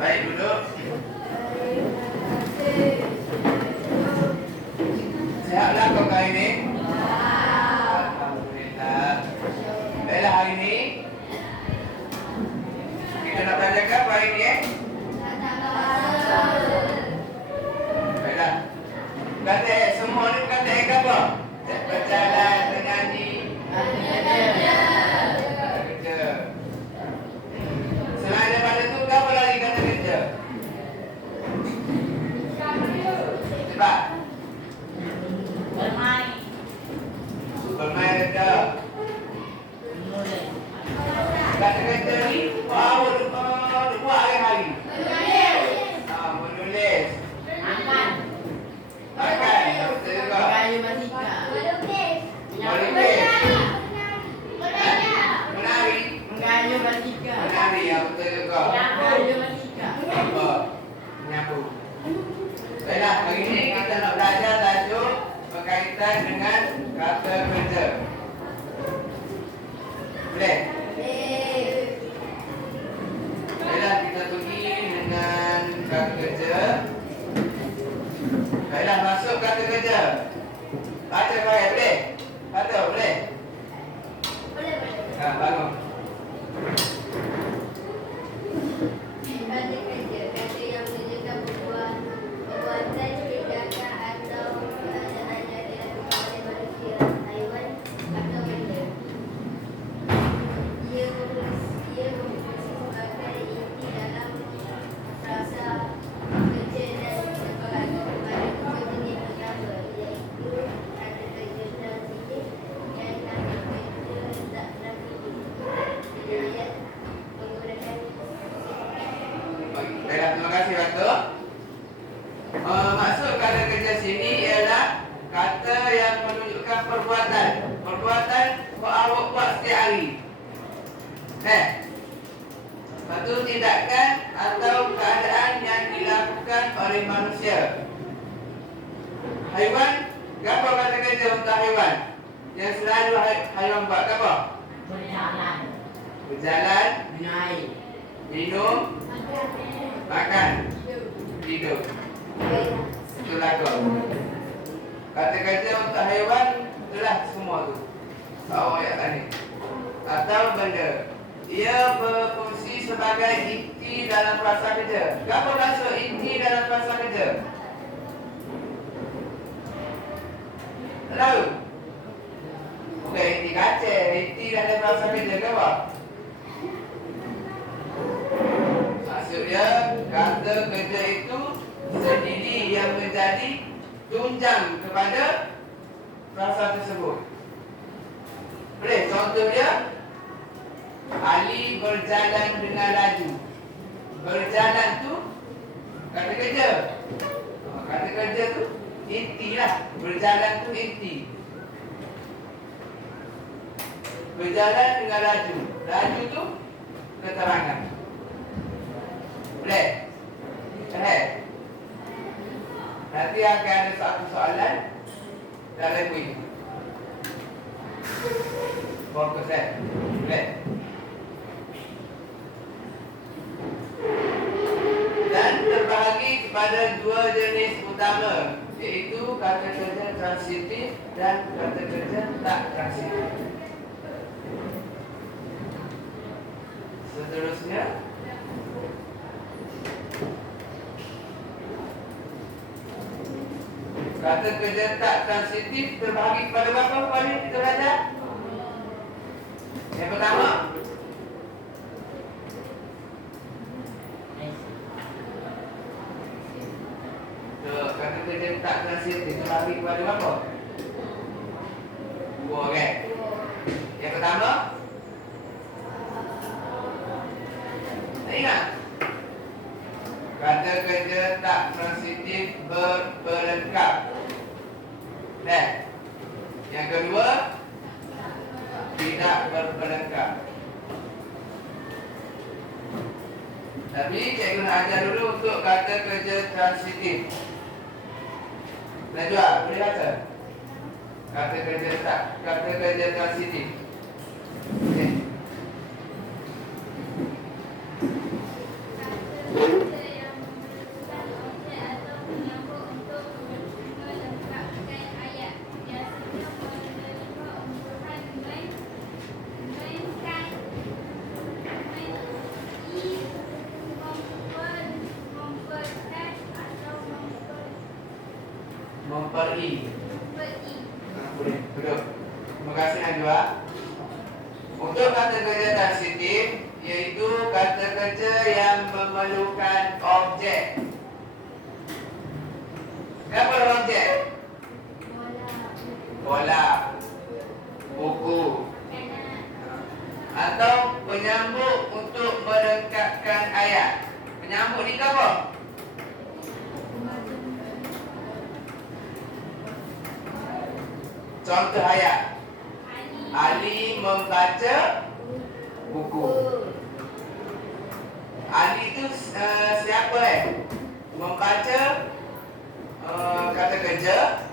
Baik, duduk. Sehatlah kau kali ini? Alhamdulillah. Baiklah, hari ini kita nak belajar ke apa hari ini? Baiklah. Kata semua ni kata apa? Berjalan, menyanyi, kerja. Selain daripada itu, apa lagi kata kerja? Cepat. Bermain kerja. Kata kerja ni buat hari-hari. Menulis. Makan. Betul juga. Melukis. Menari, ya betul juga. Menyapu. Baiklah, hari ini kita nak belajar tajuk berkaitan dengan kata kerja. Boleh? Baiklah, kita pergi dengan kata kerja. Baiklah, masuk kata kerja. Baca baik, boleh? Baca, boleh? Bangun. Kata kerja, kata yang menunjukkan perbuatan tindakan atau keadaan yang dilakukan oleh manusia, haiwan atau benda. Ia berfungsi sebagai inti dalam frasa kerja dan berbagi kepada dua jenis pertama, iaitu kata kerja transitif dan kata kerja tak transitif. Ayat menggunakan Baiklah, terima kasih Dato'. Maksud kata kerja sini ialah kata yang menunjukkan perbuatan. Perbuatan awak buat setiap hari. Satu tindakan atau keadaan yang dilakukan oleh manusia. Haiwan, apa kata kerja untuk haiwan? Yang selalu haiwan buat apa? Berjalan, minum, makan, hidup. Itulah kau. Kata kerja untuk haiwan itulah semua tu. Awak ayat tadi. Atau benda. Ia berfungsi sebagai inti dalam frasa kerja. Apa maksud inti dalam frasa kerja? Tahu? Bukan inti kaca, inti dalam frasa kerja ke apa? Maksudnya kata kerja itu sendiri yang menjadi tunjang kepada frasa tersebut. Boleh? Contoh dia, Ali berjalan dengan laju. Berjalan tu kata kerja. Kata kerja tu inti lah. Berjalan tu inti. Berjalan dengan laju. Laju tu keterangan. Boleh? Boleh? Nanti akan ada satu soalan dalam kuis. Fokus boleh? Dan terbahagi kepada dua jenis utama, iaitu kata kerja transitif dan kata kerja tak transitif. Seterusnya, Kata kerja tak transitif terbahagi kepada berapa kali kita belajar? Yang pertama, kata kerja tak transitif terbahagi kepada berapa? Dua, kan? Yang pertama, tak ingat? Kata kerja tak transitif berpelengkap. Dan yang kedua, tidak berpelengkap. Tapi cikgu nak ajar dulu untuk kata kerja transitif. Najwa, boleh kata? Kata kerja transitif. Okey. Memperi. Boleh, betul. Terima kasih Najwa. Untuk kata kerja transitif, iaitu kata kerja yang memerlukan objek. Apa objek? Bola, buku, atau penyambung untuk melengkapkan ayat. Penyambung ni apa? Contoh ayat. Ali membaca buku. Ali itu siapa Membaca kata kerja.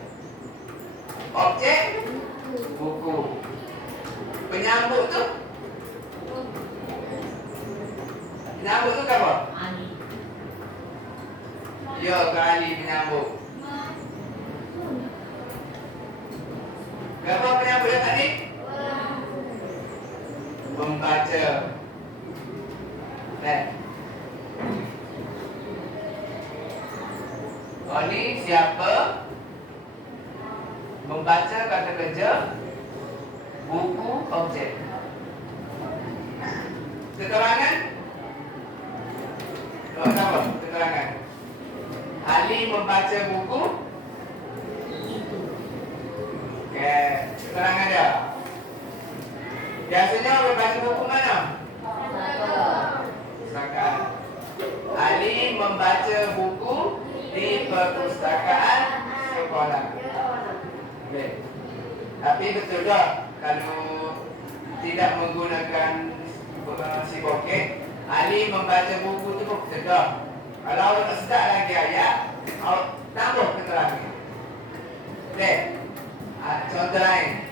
Objek buku. Penyambung tu? Penyambung tu apa? Ali. Ya, ke Ali penyambung. Berapa penyambung yang tadi? Membaca. Oh, ni siapa? Membaca kata kerja. Buku objek. Keterangan? Apa? Keterangan. Ali membaca buku. Okey, keterangan dia. Biasanya membaca buku mana? Pustakaan. Ali membaca buku di perpustakaan sekolah. Okey. Tapi betul tak kalau tidak menggunakan si bokeh, Ali membaca buku tu pun betul tak? Kalau nak sedap lagi ayat, tambah keterangan. Okey. Contoh lain.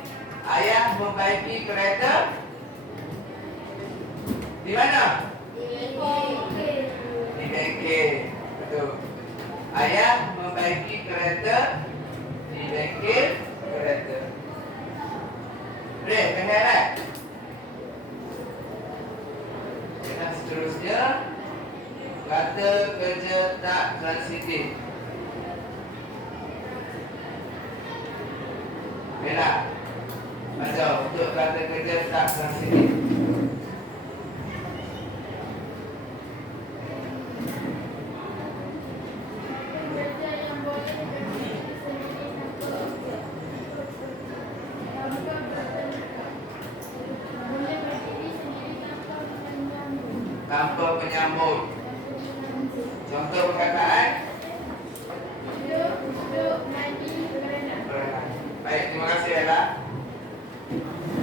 Ayah membaiki kereta di mana? Di bengkel. Betul. Ayah membaiki kereta di bengkel kereta. Boleh, kenal. Dan seterusnya, kata kerja tak transitif. Baiklah. Baca untuk kata kerja tak transitif. Tanpa penyambung. Contoh perkataan. Baik, terima kasih Ella.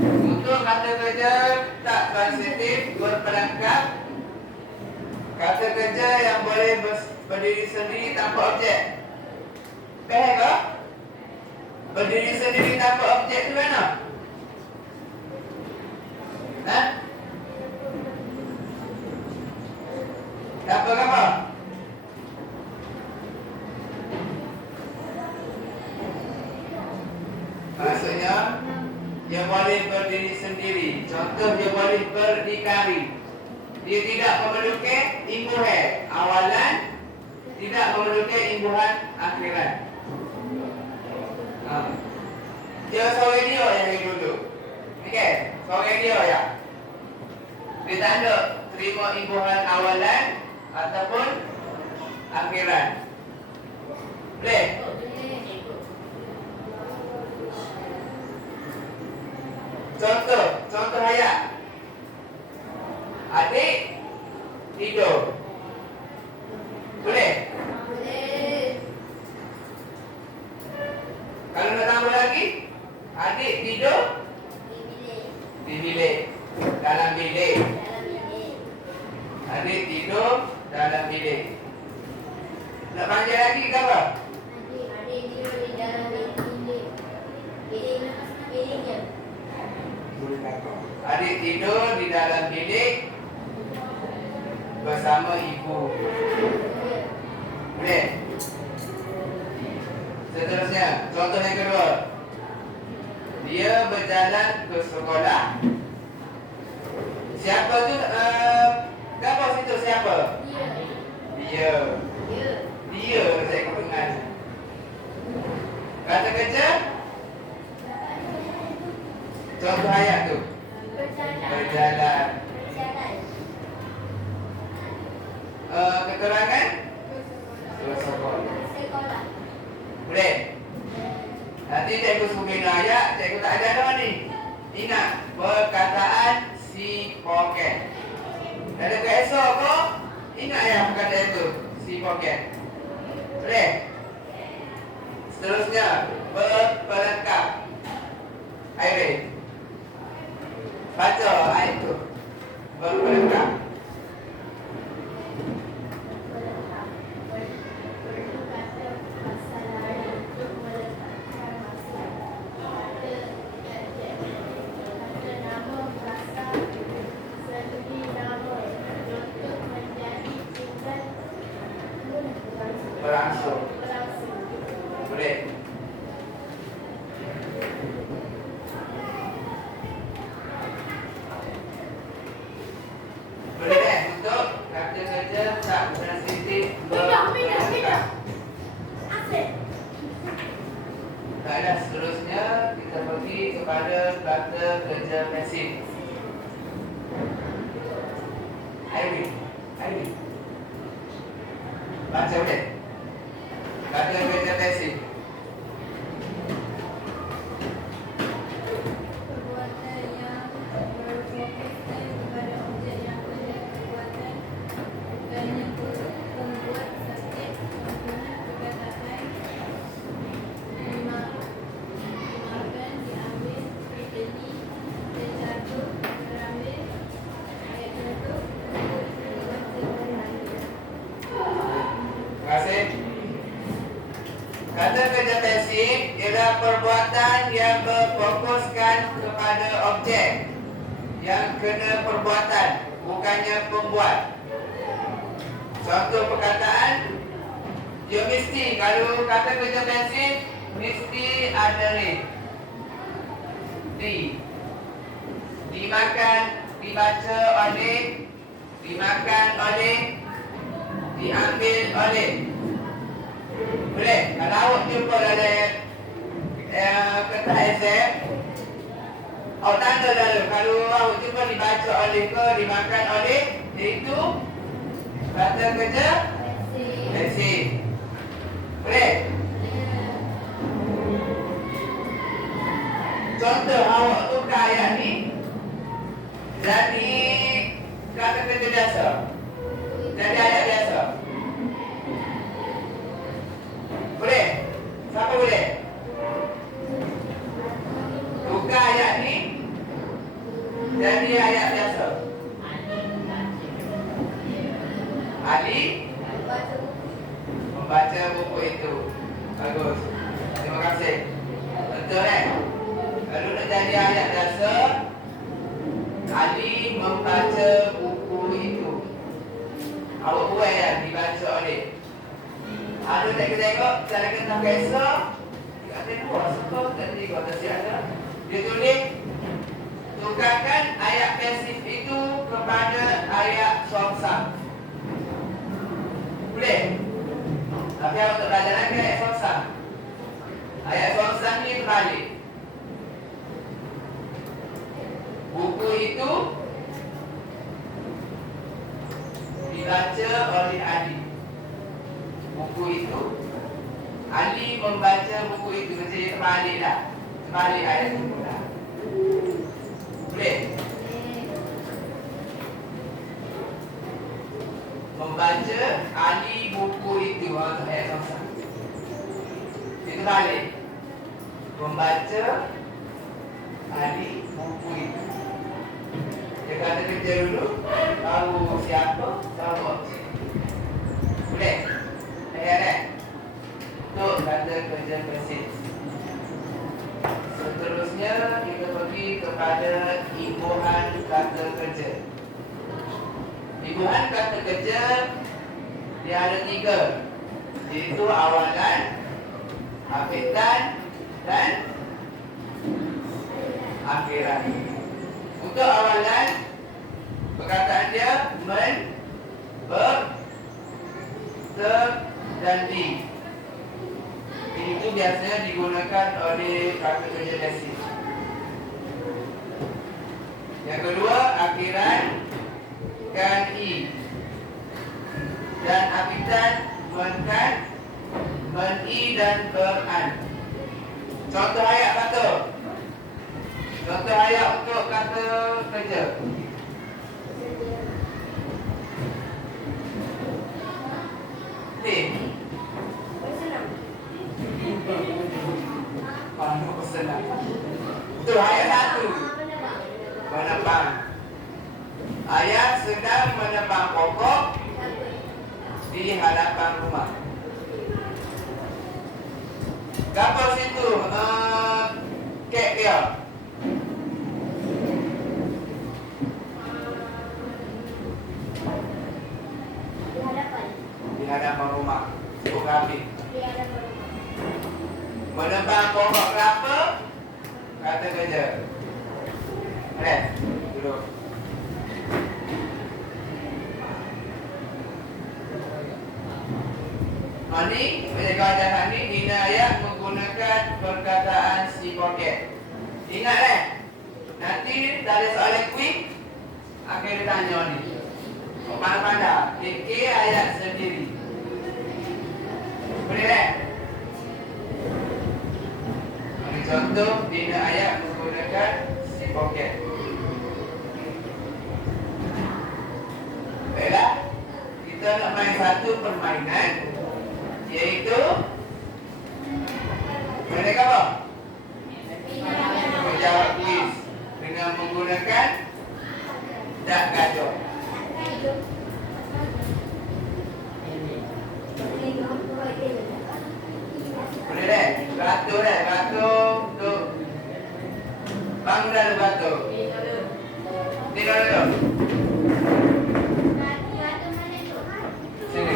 Untuk kata kerja tak transitif berpelengkap, kata kerja yang boleh berdiri sendiri tanpa objek. Faham ke? Berdiri sendiri tanpa objek tu mana? Tanpa apa? Maksudnya dia boleh berdiri sendiri. Contoh, dia boleh berdikari. Dia tidak memerlukan imuhe. Awalan tidak memerlukan imbuhan akhiran. Dia sore dia yang duduk. Okey, sore dia ya. Dia tak ada terima imbuhan awalan ataupun akhiran. Boleh? Contoh ayat. Adik tidur. Boleh? Kalau nak tambah lagi, adik tidur di bilik. Dalam bilik. Adik tidur dalam bilik. Nak panjang lagi ke apa? Adik tidur di dalam bilik. Biliknya. Adik tidur di dalam bilik bersama ibu. Boleh? Seterusnya, contoh yang kedua. Dia berjalan ke sekolah. Siapa tu? Gambar situ siapa? Dia. Dia saya kenal. Kata kerja? Contoh ayat tu. Berjalan. Keterangan? Sekolah. Boleh? Nanti cikgu sebut ayat, cikgu tak ada dah ni. Ingat, perkataan si poket. Ada ke esok kau? Ingat yang perkataan itu, si poket. Boleh? Seterusnya, berpelengkap. Airin. Baca ayat itu. Berpelengkap. Berangsur. Boleh? Boleh kan? Untuk kata kerja tak sensitif berpelengkap. Tak ada. Seterusnya kita pergi kepada kata kerja pasif. Airin. Baca boleh? Kata kerja pasif. Perbuatan yang berfokuskan kepada objek yang ada perbuatan bukannya pembuat subjek contohnya perkataan dimakan, diambil, dibeli, terjatuh, terambil, ayat contoh, membuat terlalu. Terima kasih. Kata kerja pasif ialah perbuatan yang berfokuskan kepada objek yang kena perbuatan, bukannya pembuat. Contoh perkataan, dia mesti, kalau kata kerja pasif, mesti ada dimakan, dibaca oleh, dimakan oleh, diambil oleh. Boleh? Kalau awak jumpa dalam kertas exam, awak tanda lalu. Kalau awak jumpa dibaca oleh ke, dimakan oleh, itu kata kerja pasif. Boleh? Contoh awak tukar ayat ni jadi kata kerja biasa. Jadi ayat biasa. Boleh? Siapa boleh? Tukar ayat ni jadi ayat biasa. Ali membaca buku itu. Bagus. Terima kasih. Betul kan? Kalau nak jadi ayat biasa, Ali membaca buku itu. Awak buat yang dibaca oleh. Ada tak kita tengok cara kita biasa. Ada dua suka tadi kau tak ada. Dia tulis tukarkan ayat pasif itu kepada ayat somsam. Boleh? Tapi untuk belajar lagi ayat songsang. Ayat songsang ni terbalik. Buku itu dibaca oleh Ali. Buku itu Ali membaca buku itu. Jadi terbalik dah. Terbalik ayat itu dah. Boleh? Membaca Ali buku itu. Ayat songsang. Itu balik. Membaca Ali buku itu. Dia kata kerja dulu, tahu siapa, tahu objek. Boleh? Boleh? Untuk kata kerja pasif. Seterusnya kita pergi kepada imbuhan kata kerja. Imbuhan kata kerja dia ada 3, iaitu awalan, afitan dan akhiran. Untuk awalan, perkataan dia men, ber, ter dan di. Itu biasanya digunakan oleh kata kerja pasif. Yang kedua, akhiran kan i. Dan afitan men-kan, men-i dan ber-an. Contoh ayat kata. Contoh ayat untuk kata kerja. Ni. Pandu pesanan. Itu ayat 1. Menebang. Ayat sedang menebang pokok di hadapan rumah. Gambar situ kek dia. Di hadapan rumah. Sebut rapi. Menebang pokok kelapa. Kata kerja. Duduk. Ini penjelasan ini Dina ayat menggunakan perkataan si poket. Ingat nanti dari soalan quick akan ditanya ni. Pandai-pandai. KK ayat sendiri. Boleh Ini contoh Dina ayat menggunakan si poket. Baiklah. Kita nak main satu permainan, iaitu mereka apa? Menjawab kuis dengan menggunakan dak gaduh. Boleh batu batu tu. Bangun dah batu. Tinggal dulu. Sini.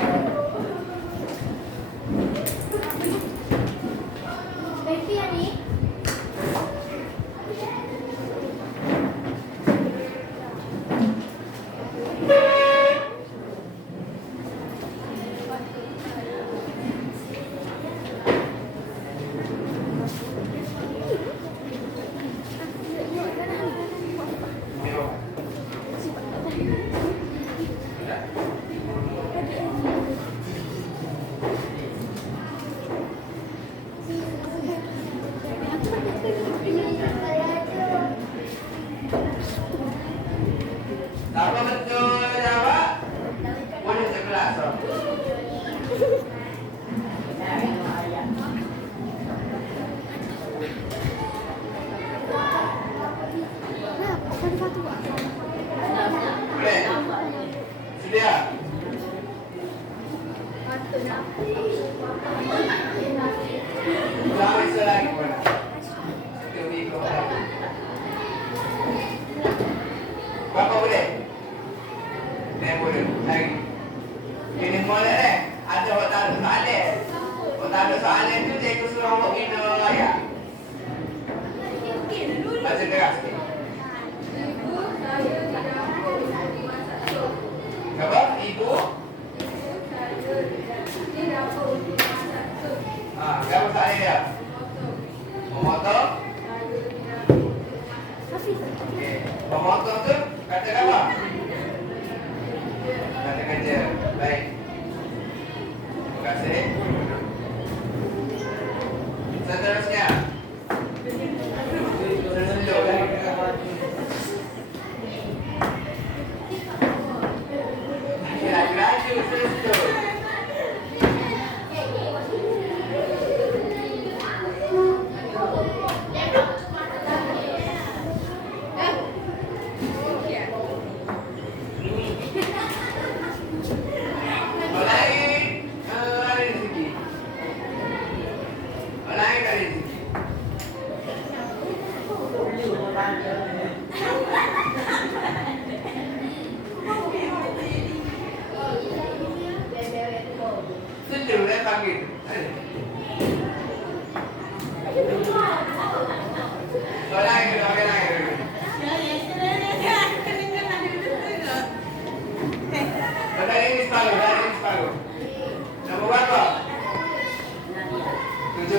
Siapa betul jawab? Boleh sekelas. Boleh? Sedia? Ulang isa lagi pula. Satu minggu lagi. Berapa boleh? Boleh lagi. Ini boleh ada waktu soalan. Waktu soalan tu cikgu suruh awak bina ayat. Baca keras sikit. Apa? Ibu? Apa soalan dia? Memotong. Okey. Memotong tu kata apa? Kata kerja. Baik. Terima kasih. Seterusnya. Senyum lagi. Laju, senyum. Senyum dan panggil. Orang lain. Ini separuh. Nombor berapa? 70.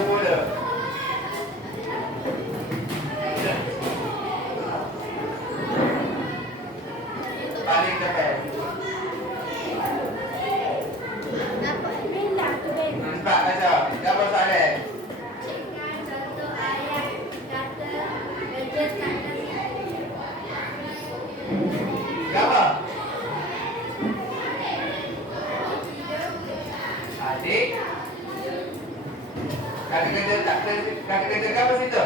Paling cepat. Nampak baca. Apa soalan? Apa? Adik. Kata kerja apa situ?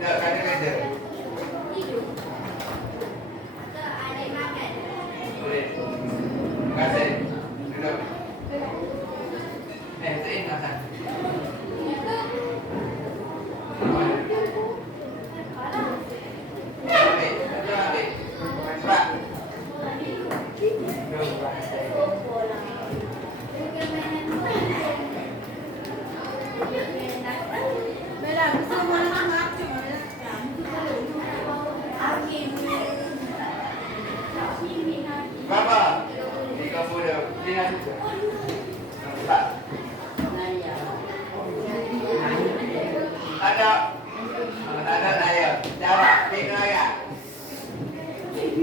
Tak, kata kerja. Boleh. Terima kasih. Duduk. Zain makan. Ambil. Cepat. Berapa? 30. Lihat itu. Cepat. Ada saya. Jawab.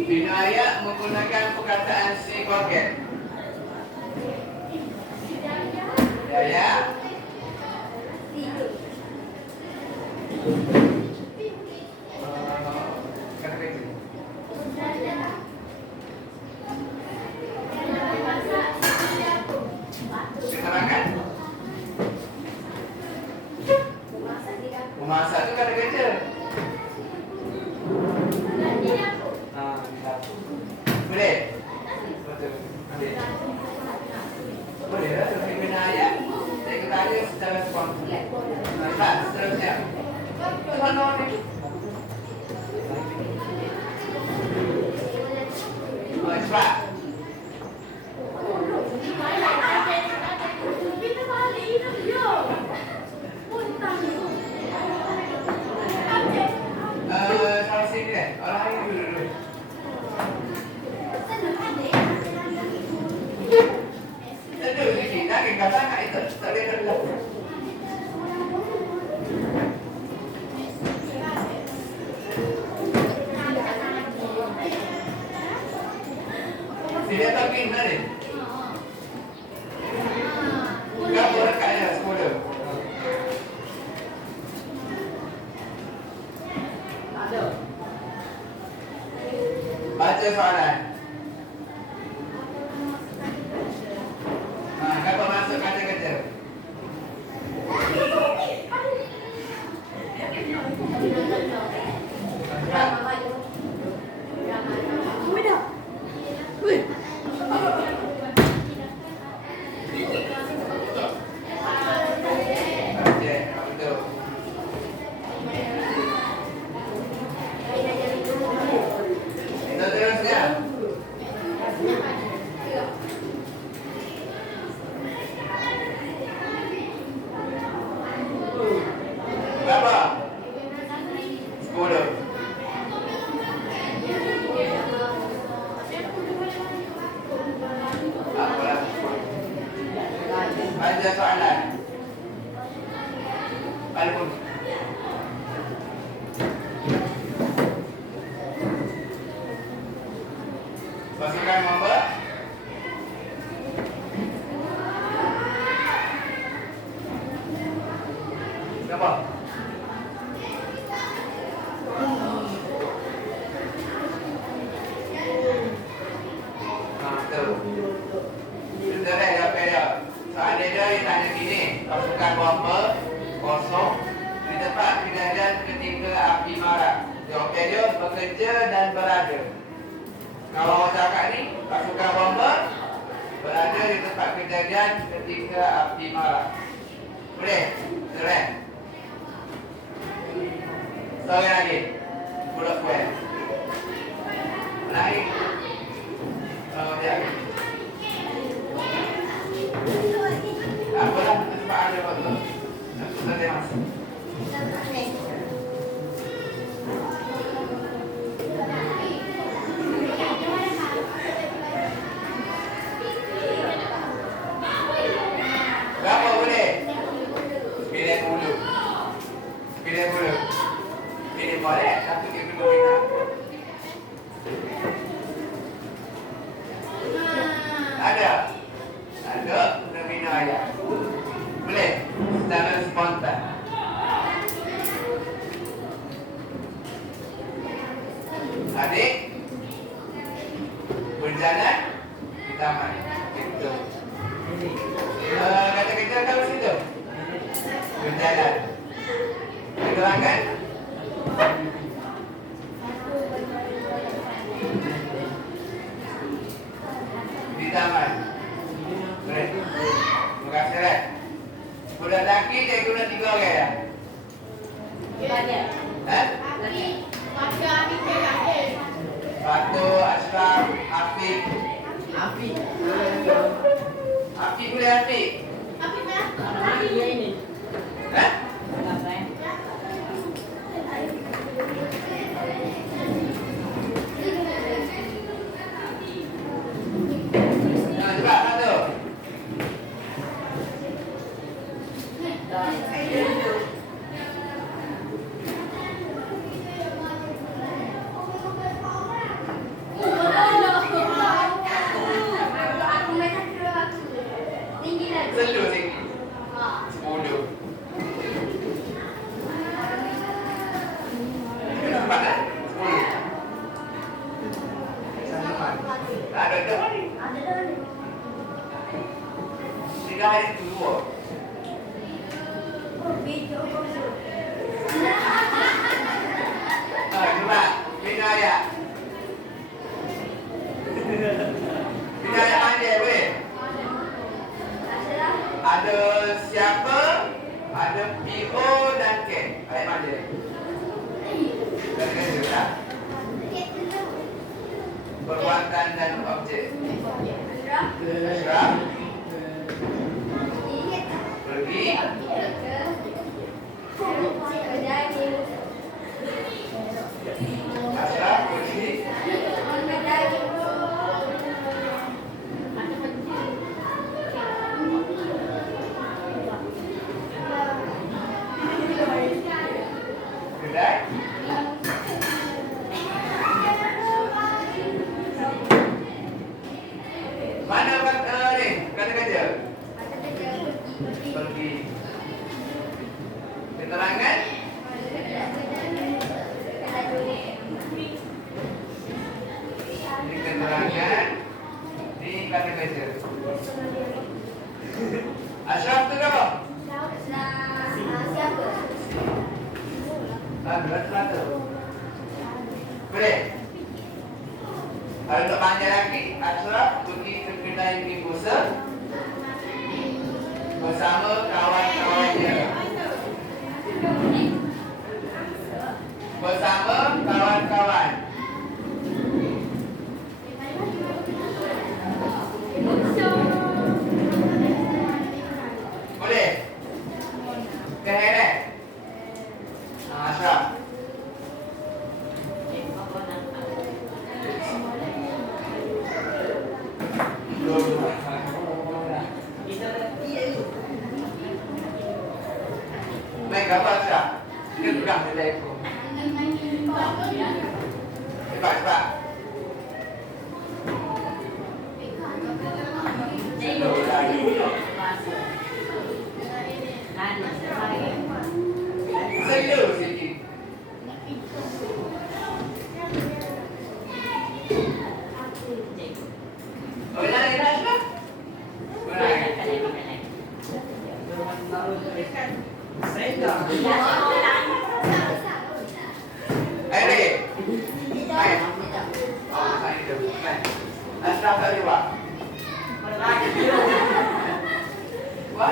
Binaya menggunakan perkataan si koget. Ya. Memasak itu kata kerja. Boleh? Betul. Ambil. Boleh lah, tapi kena ayat. Saya kata ayat secara spontan. Nampak, seterusnya. Mana ni? Oh, cepat. Kalau sini deh, orang lain dulu. Seduh sikit, nak kena sangat itu. Tak boleh terlalu. Sini tak kena ni. Enggak boleh kaya sepuluh. Baca soalan. Apa masuk kata kerja? Seterusnya. Ada soalan? Walaupun pasukan member siapa? Sudah dah ya. Seandainya dia tanya gini, pasukan bomber kosong di tempat kejadian ketika api marah. Jawabnya dia bekerja dan berada. Kalau orang cakap ni, pasukan bomber berada di tempat kejadian ketika api marah. Boleh? Keren. Sekali lagi. Bullet point. Naik. Ya. Apalah tempat ada waktu. Nanti masuk. Berapa boleh? Pilih dulu. Pilih dulu. Pilih boleh, tapi kita dulu bina. Ada? Ada, kita bina aja. Boleh? Secara spontan. Adik? Berjalan di taman. Itu. Kata-kata kalau situ berjalan diterangkan di taman. Baik. Terima kasih Red. Budak lelaki dia guna 3 orang ya? Hah? Batu, Ashraf, Afiq. Afiq boleh Afiq? Hah? Cepat satu. Selu tinggi. 10. Cepat kan? 10. Ada dah ni. 3 hari itu 2. Coba bina ya. Bina yang mana boleh? Ada siapa, ada PO dan K. Ayat mana? Kena tak? Perbuatan dan objek. Ashraf pergi. Ashraf pergi. Kedai. Mana ni? Kata-kata. Pergi. Keterangan. Di keterangan. Di kata-kata. Ashraf tu apa? Berat-berat. Boleh? Kalau untuk panjang lagi, Ashraf pergi ke kedai mi busa bersama kawan-kawannya. Bersama kawan-kawan. Boleh? Keheret. Ashraf. Main gambar tak? Dia pegang telefon. Cepat, cepat. Slow lagi. Slow sikit. Oh, naik lah. Ayo lagi. Main. Oh, main tu. Main. Asal tak lewat. Wah,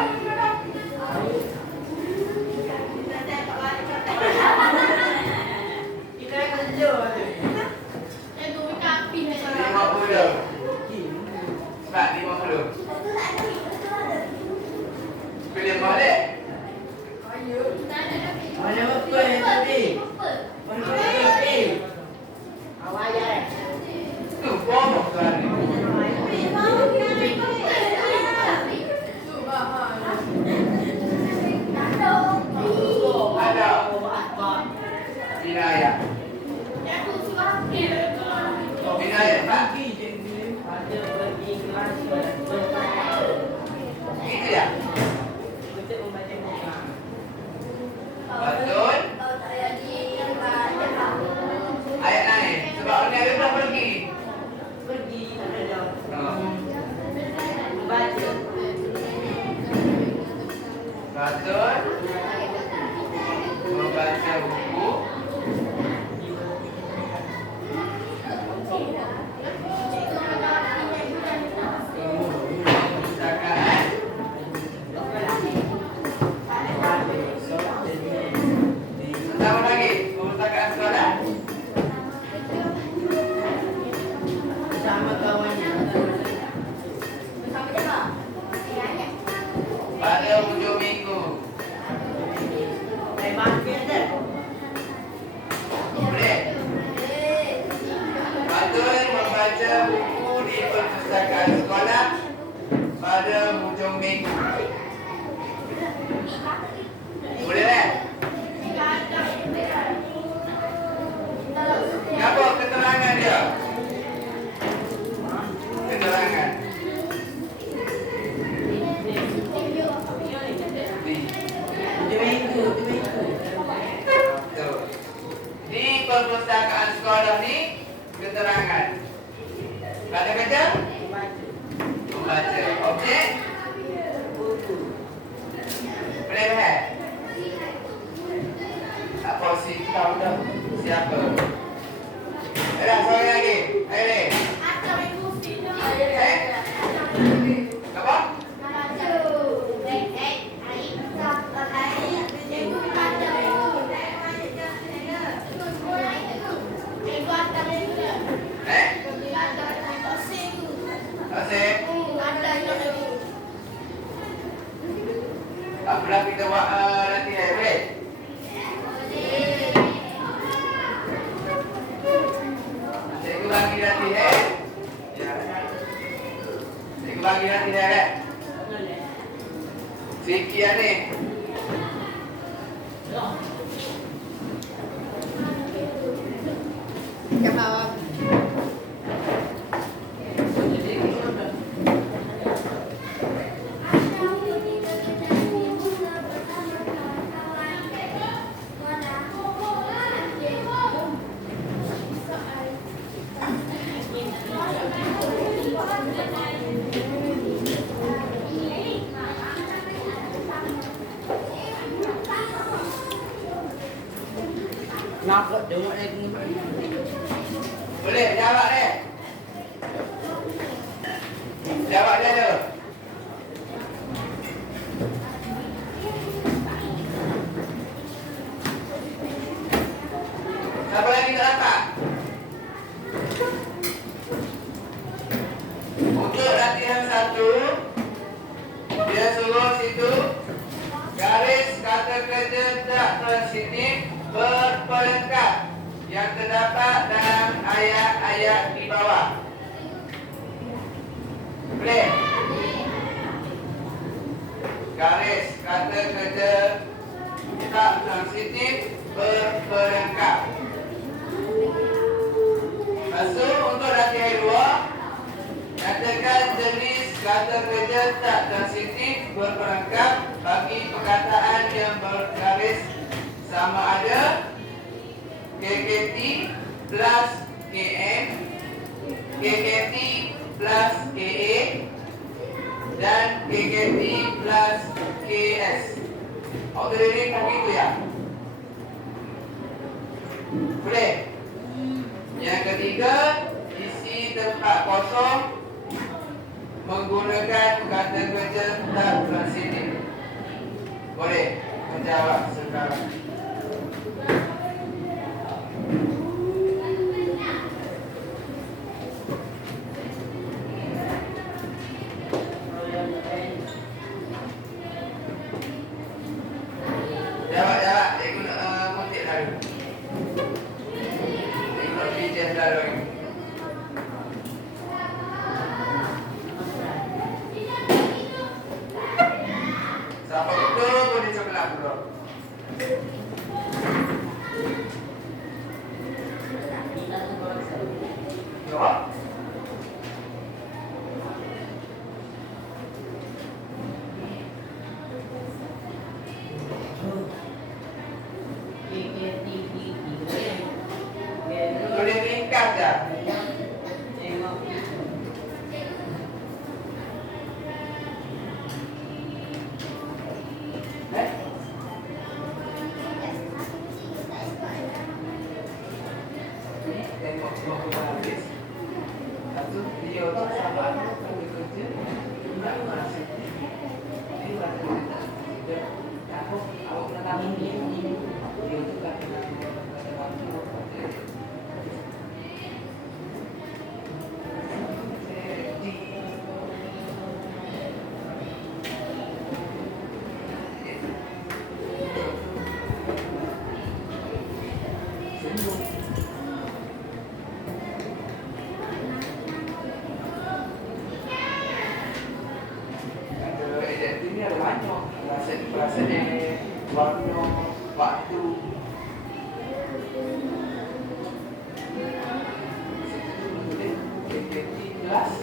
lima puluh. Sebab 50. Pilih balik. Mana apa yang tadi? Mana tadi? Awak ya. Tu bomoh tuan ni. Ada. Inayah. Inayah, Pak. Itu ya? Betul. Ayat naik. Sebab ni ada dah pergi. Betul. Membaca buku. Perpustakaan. Satu lagi. Perpustakaan sekolah. Sama kawannya. Pada hujung minggu. Makin dah. Boleh? Betul membaca buku di perpustakaan sekolah pada hujung minggu. Boleh tak? Apa keterangan dia? Keterangan. Betul. Di perpustakaan sekolah ni keterangan. Kata kerja? Membaca. Objek? Boleh tak? Apa sih tahu dah siapa? Ada seorang lagi. Ayo. Apa? Asyik. Apalah kita buat nanti boleh? Cikgu bagi nanti Ya. Cikgu bagi nanti kan? Sekian ni. Nampak tengok lagi. Boleh jawab ni. Jawab dia tu. Siapa lagi tak dapat? Untuk latihan 1, dia suruh situ garis kata kerja tak transitif berpelengkap yang terdapat dalam ayat-ayat di bawah. Boleh? Garis kata kerja tak transitif berperangkap. Masuk untuk latihan 2. Katakan jenis kata kerja tak transitif berperangkap bagi perkataan yang bergaris sama ada KKT plus KM, KKT plus KA dan KKT plus KS. Awak boleh begitu ya? Boleh? Yang ketiga, isi tempat kosong menggunakan kata kerja tak transitif. Boleh menjawab sekarang. Jawab, ikut motif lalu. Ikut pijak lalu. Siapa betul boleh coklat dulu. Jawab. Boleh ringkas dah. Tengok buku habis. Satu video tu sama ada kami kerja. Nak masih. Ini baru kita tahu awak nak tahu ni. Video tu kan pada waktu ini ada banyak perasaan warna, waktu. Kelas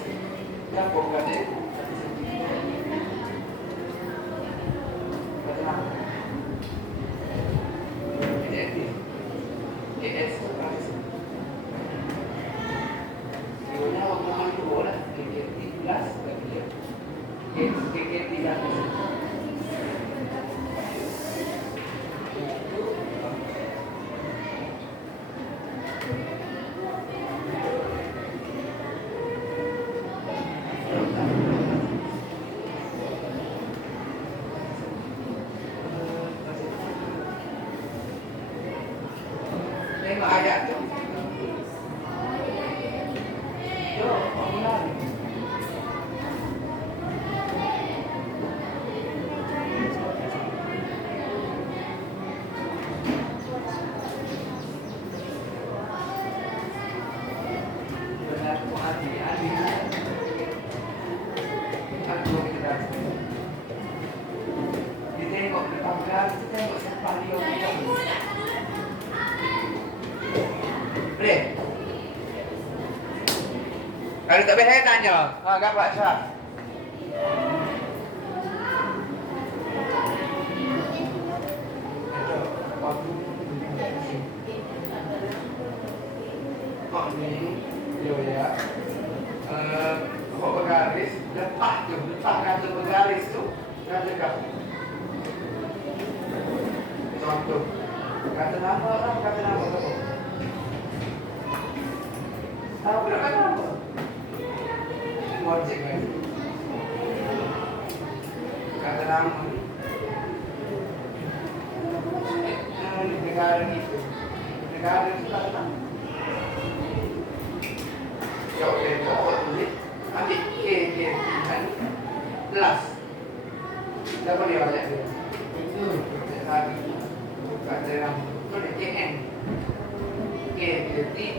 campur kata KS Sebenarnya waktu itu boleh KKT plus KKT plus tengok ayat tu. Yo, orang benar hati-hati. Aku kita ditengok depan kelas, tengok sepah dia. Boleh? Kalau tak boleh saya tanya. Gambar Syah. Ni dia ya. Kok bergaris lepas kata bergaris tu kata kamu. Contoh kata nama orang kata nama kamu. Tahu berapa nama? Wajib kan? Kata nama ni negara itu. Negara itu kata nama. Ya okey, awak tulis ambil K kan plus. Dah boleh awak dia. Itu lagi kata nama tulis KN. K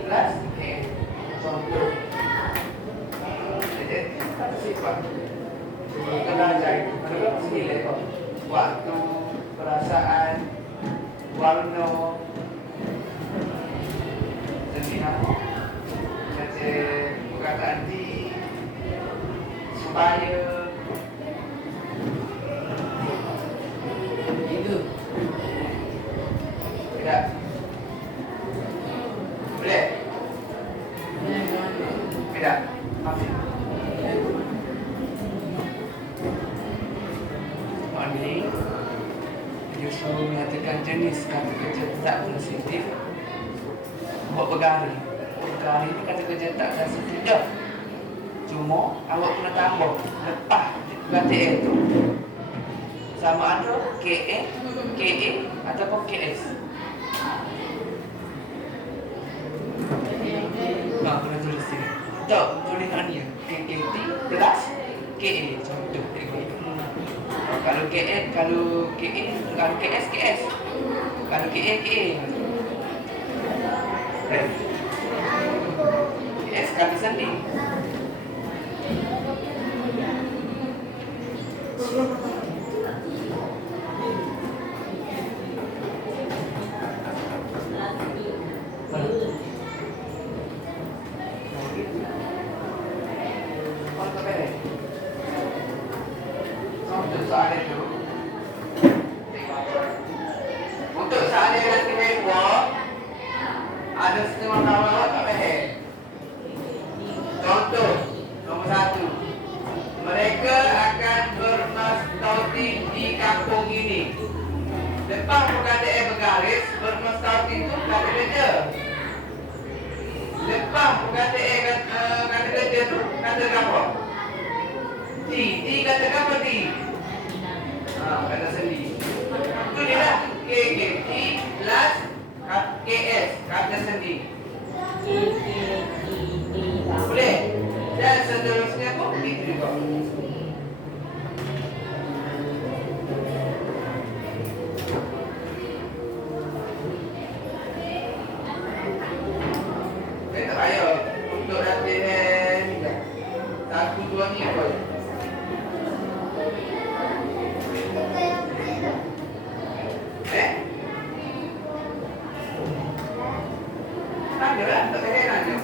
plus KN. Contoh. Jadi kata sifat. Kena jadi. Ada berapa sini lekor? Waktu, perasaan, warna seniman baca perkataan di supaya Itu. tidak boleh tidak masih ini dia selalu menyatakan jenis kata kerja tak sensitif buat bergari ini kata kerja tak sensitif dah cuma awak kena tambah lepas kata itu sama ada KE, KE ataupun KS. Nah, kena tulis sini. Tak, tulisannya KKT plus KE contoh. Kalau KE, kalau KE, kalau KS, KS. Kalau KE, KE. KS kali sendiri. Untuk saat ini nanti ada setengah kawan tak leher. Contoh nomor 1, mereka akan bermastauti di kampung ini. Lepas perkataan bergaris, bermastauti itu kata kerja. Lepas perkataan kata kerja itu kata apa? Di kata apa di? Kata sendi. Itu dia lah KKT plus KS kata sendi. Boleh? Dan seterusnya pun begitu juga. Tak payah untuk latihan 1, 2 ni apa? Ada lah, tak payah nanya.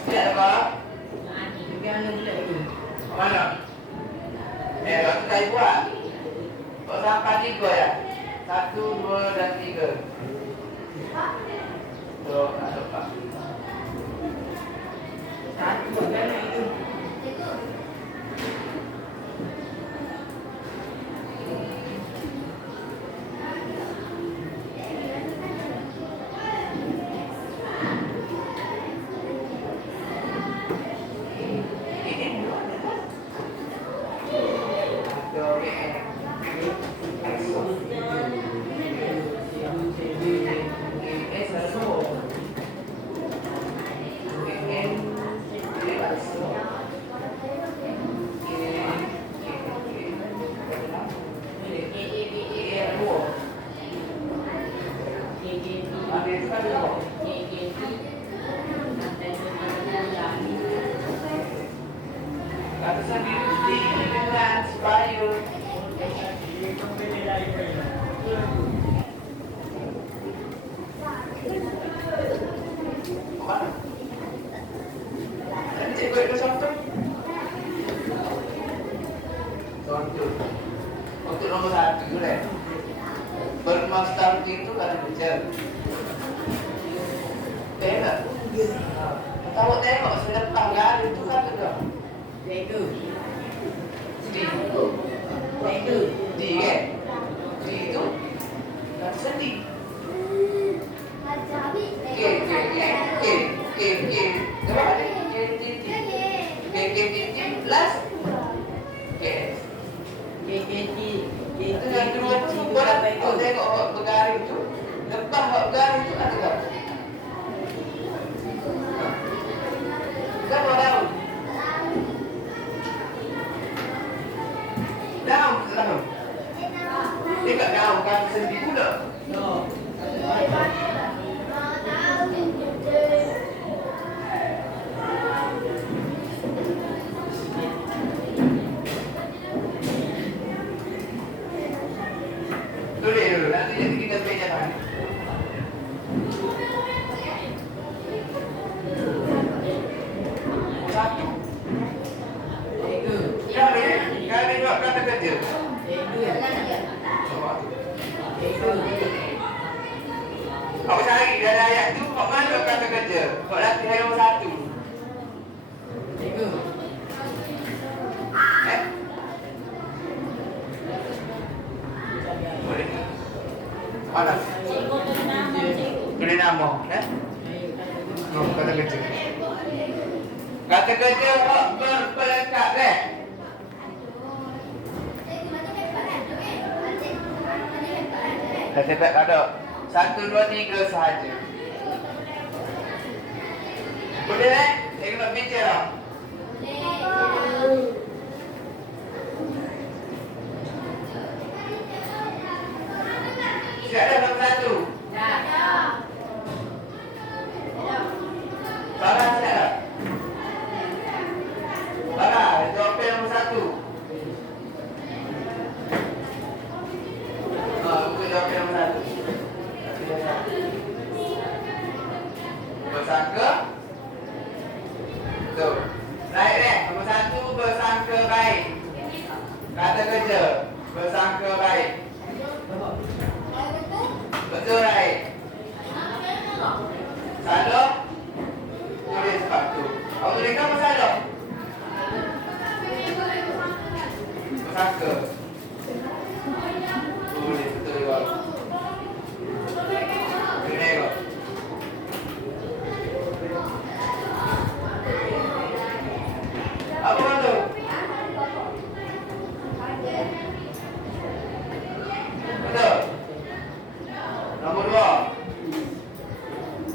Tidak apa? Mana? Waktu saya buat. Kau sampai 3 ya? 1, 2 dan 3. Tuh, nak lepas. Satu kan itu. Kata sendiri di dengan sepayung. Mana? Nanti cikgu itu contoh. Contoh. Untuk nomor 1 deh. Bermaster itu kan belajar. Tengok. Tahu tengok sudah tanggal itu kan juga. Itu. Di. Itu. Di kan? Di itu. Kan sedih. Coba ada plus yes. Itu yang dua tu berat. Kau tengok bergaring tu, lepas bergaring tu ada tak? Berapa daun? Daun. Dia tak daun kan sedih pula. No. Tulis dulu, nanti jadi kita baca lagi. Satu. Itu. Kali buat kata kerja. Itu. Kau cari dari ayat tu, kau mana buat kata kerja? Kau latih hari nombor 1. Itu. Boleh. Mana? Tulis nama, Oh, kata kerja. Kata kerja berpelekat deh. Kata tak ada. 1, 2, 3 sahaja. Boleh eh? Saya nak bicara. Siap dah nombor 1. Farah siap tak? Farah, jawapan nombor 1. Buka jawapan nombor 1. Bersangka. Betul. Naik deh. Nombor 1 bersangka baik. Kata kerja. Bersangka baik. Betul baik. Salah. Tulis sepatu. Awak tuliskan apa salah? Bersangka. Tulis betul juga. Tengok. Apa tu? Betul. Nombor 2.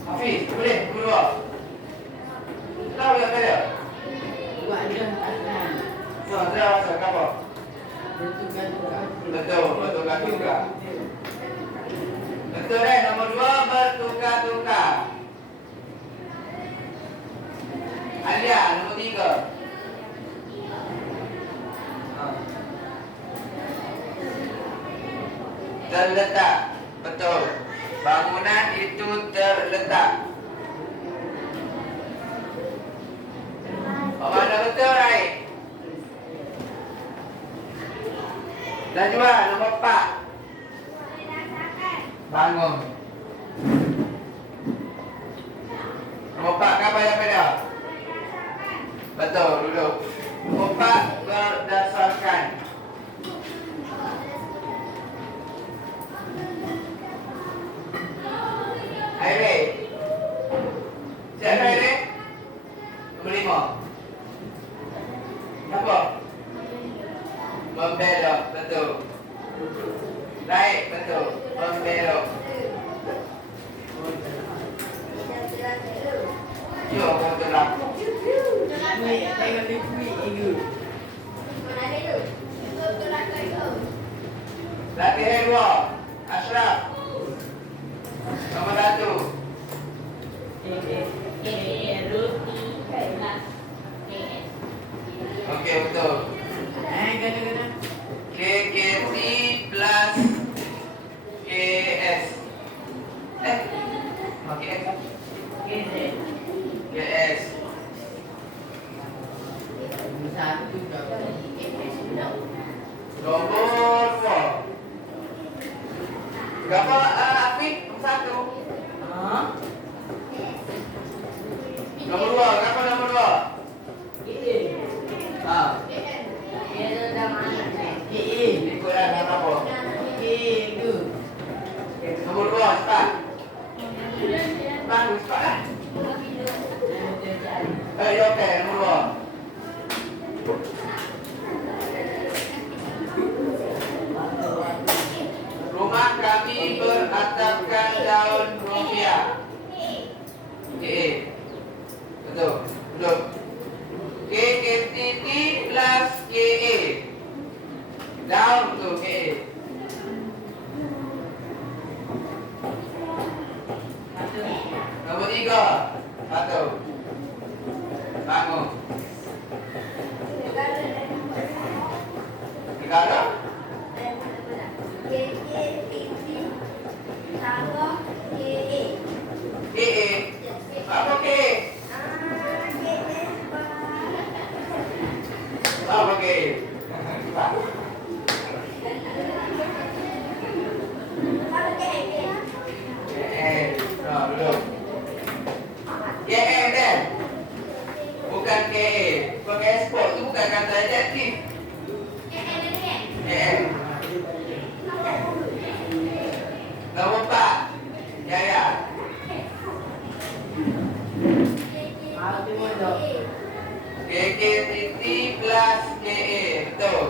Hafiz, boleh? Nombor 2. Tahu yang saya? Buat dia akan. So, saya rasa apa? Bertukar-tukar. Betul, bertukar-tukar. Betul eh, nombor 2 bertukar-tukar. Alia, nombor 3. Terletak. Betul. Bangunan itu terletak. Mana betul, Rai? Najwa, nombor 4. Bangun. Nombor 4 kan banyak beda? Betul, duduk. Nombor 4 berdasarkan. Aire. Siapa Aire? Nombor 5. Apa? Membelok, betul. Naik, betul. Membelok. Yo, betul lah. Tengok dia tweet itu. Lagi yang 2. Ashraf. Nombor 1. Roti kelas TS. Okey, betul. nombor 2. Rumah kami beratapkan daun rumbia. KA. Betul. Betul. KKTT plus KA. Daun tu KA. Nombor 3. Satu. Bangun. Negara. KA. Apa KA? Apa KA? Duduk. KA dan bukan KA. Pakai ekspor tu bukan kata adjektif. KA. Nombor 4. Jaya. KKTT plus KA. Betul.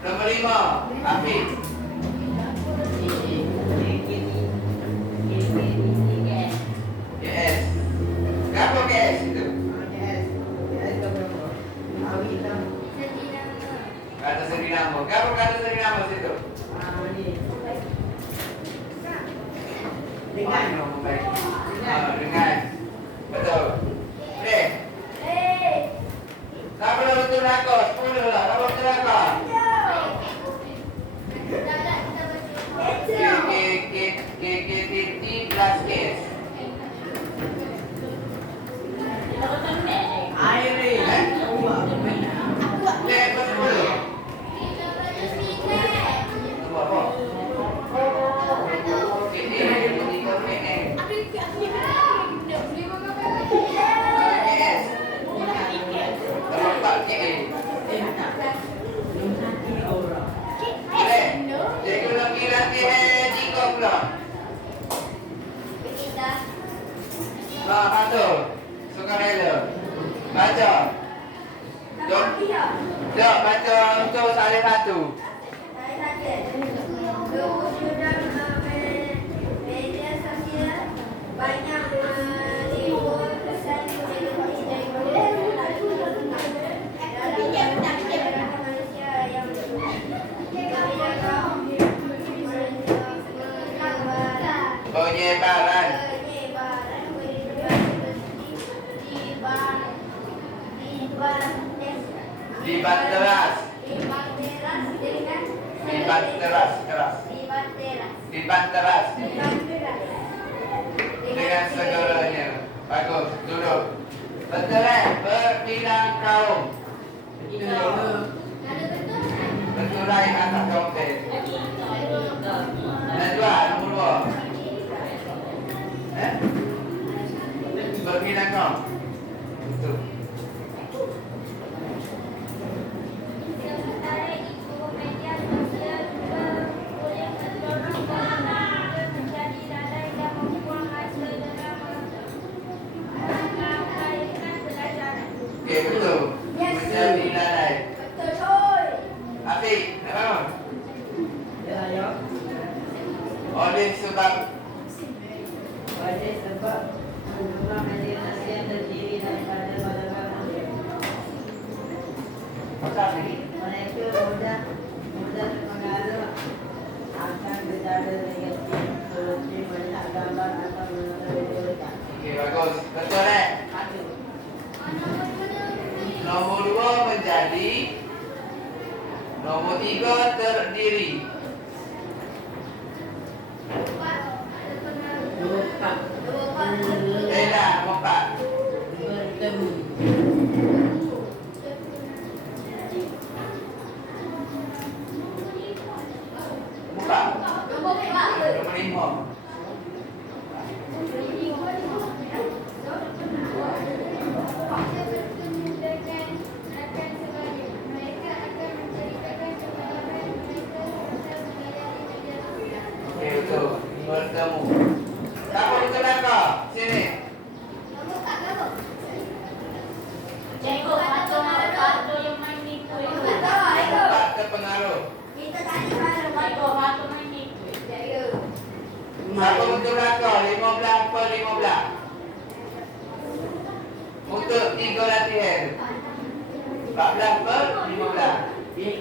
Nombor 5. Afiq. KS. Kenapa KS itu? Kata sendiri nama. Kenapa kata sendiri nama situ? Dengan. Betul. Okey. Tak perlu betul nakal. 10 lah. Tak betul nakal. KKTT plus KS. Air ni. Lepas 10. Nombor apa? Cikgu nak kira jika pula. Satu. Sukarela. Baca. Jom baca untuk salin satu. Banyak meliput pesan teknologi dari manusia yang Penyebaran. Libat teras. Libat teras. Keras. Libat teras. Dengan segalanya. Bagus. Duduk. Betul berbilang kaum. Berturai atas kaunten. Dua. Nombor 2. Berbilang kaum. Betul. Okey, betul. Menjadi lalai. Afiq, kenapa? Oleh sebab Rumah Majlis Nasihat terdiri daripada golongan mulia. Mereka mudah terpengaruh akan berada negatif seperti melihat gambar atau menonton video. okey, bagus. Betul Satu. Nombor 2 menjadi. Nombor 3 terdiri. Lupa. Dah, nombor 4. Bertemu. Buka. Nombor 5. Apa untuk belakang? 15 per 15. Untuk 3 latihan. 14 per 15. 3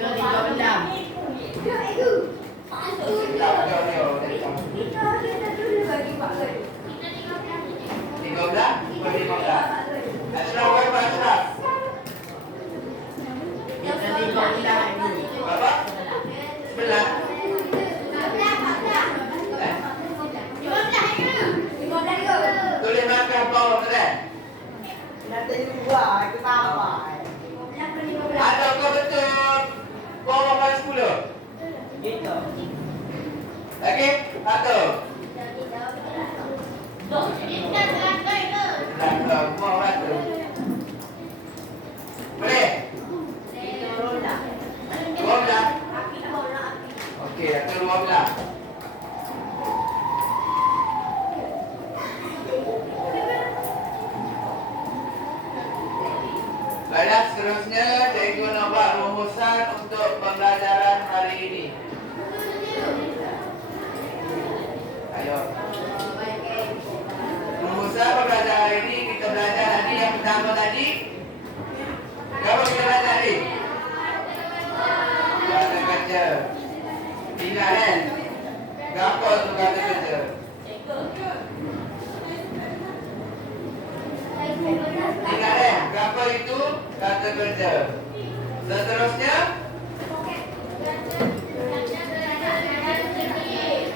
Tak tahu dia. 13 per 15. Ashraf berapa Ashraf? Berapa? 11. Tulis markah bawah kan? Ada kau betul bawah kan 10? Lagi? Atau? Mau satu. Boleh? 12. Okey, aku 12. Baiklah, seterusnya cikgu nak buat rumusan untuk pembelajaran hari ini. Ayo. Rumusan pembelajaran hari ini kita belajar tadi yang pertama tadi. Apa kita belajar tadi? Kata kerja. Ingat kan? Apa tu kata kerja? Ingat kan? Apa itu kata kerja? Seterusnya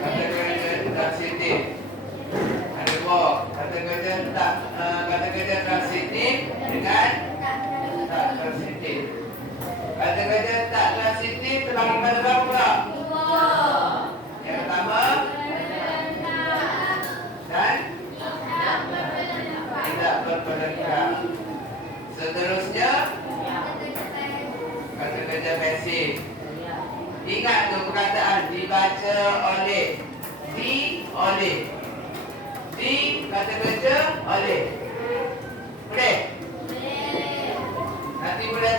kata kerja transitif. Ada dua kata kerja transitif dengan tak transitif. Kata kerja tak transitif terbagi pada berapa pula? Yang pertama dan tidak berpedekah. Seterusnya kata kerja pasif. Ingat tu perkataan dibaca oleh. Di kata kerja oleh. Boleh? Nanti boleh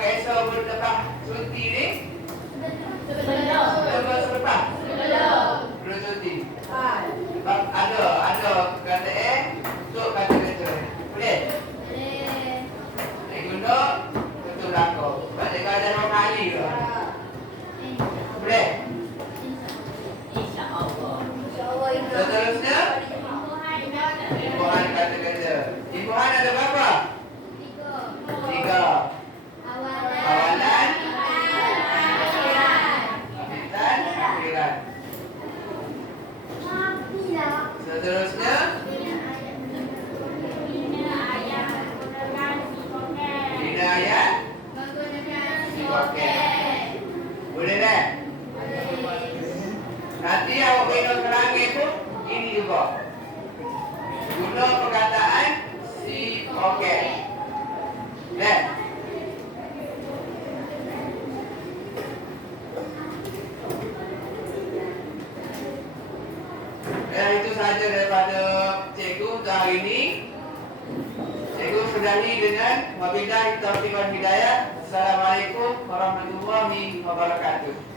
esok boleh lepas cuti ni? Lepas lepas? Belum cuti? Ada kata untuk kata kerja. Boleh? Guna betul belakang. Sebab dia ada 2 kali ke? Boleh? Seterusnya imbuhan kata kerja. Imbuhan ada berapa? 3. Awalan, dan akhiran. Seterusnya bina ayat okey. Boleh tak? Nanti awak bina kerangka pun ini juga. Guna perkataan si okey. Boleh? Ya, itu sahaja daripada cikgu untuk hari ini. Cikgu sudahi dengan wabillahi taufiq wal hidayah. Assalamualaikum warahmatullahi wabarakatuh.